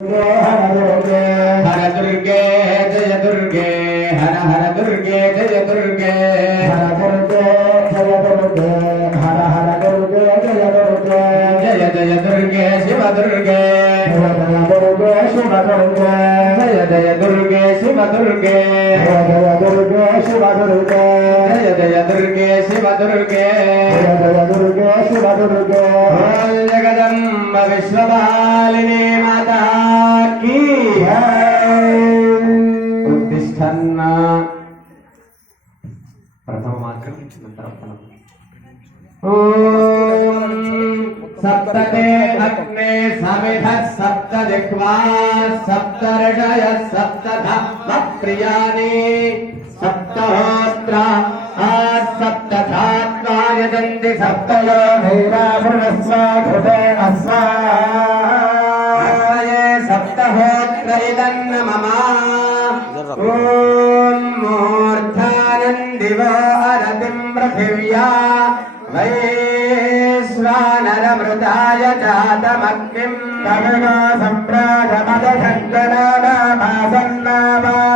हर दुर्गे जय दुर्गे हर हर दुर्गे जय दुर्गे हर दुर्गे जय दुर्गे हर हर दुर्गे जय दुर्गे जय जय दुर्गे शिव दुर्गे जय जय दुर्गे शिव दुर्गे जय जय दुर्गे शिव दुर्गे जय जय दुर्गे शिव दुर्गे जय जय दुर्गे शिव दुर्गे जय जय दुर्गे शिव दुर्गे जगदम्ब विश्वपालिनी माता की उत्तिष्ठन्न प्रथम वाक्यं ओम सप्तते अग्ने समिधः सप्त जिह्वा सप्त ऋषयः सप्तधा प्रियाणि सप्तहोत्रा सप्त धात्वा यजन्ति सप्तयो नैरावृणस्वा घृतेन स्वाहाये सप्तहोत्र इदन्न मम ॐ मूर्धानन्दिवो अरतिं पृथिव्या वैश्वानरमृताय जातमग्निं तमिनो सम्प्राजमदशङ्करानामासन्नामा